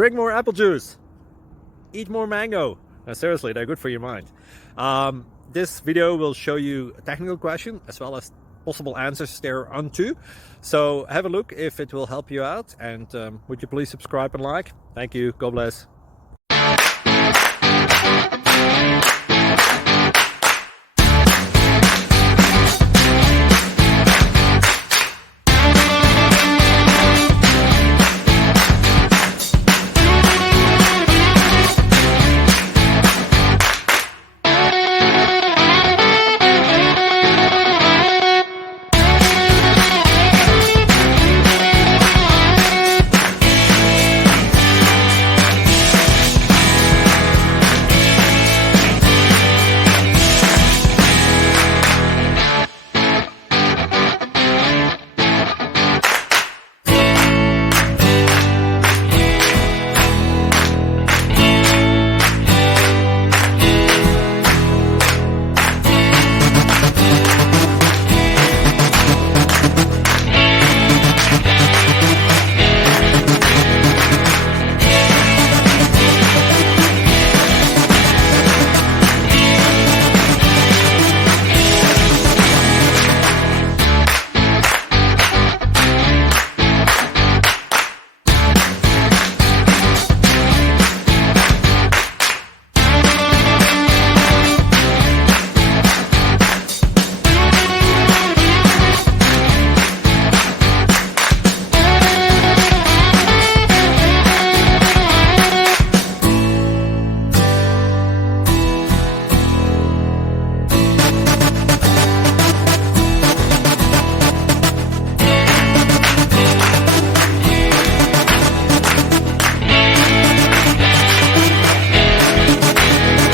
drink more apple juice, eat more mango. Seriously, they're good for your mind. This video will show you a technical question as well as possible answers thereunto. So have a look if it will help you out, and would you please subscribe and like? Thank you. God bless.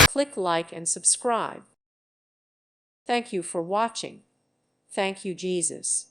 Click like and subscribe. Thank you for watching. Thank you, Jesus.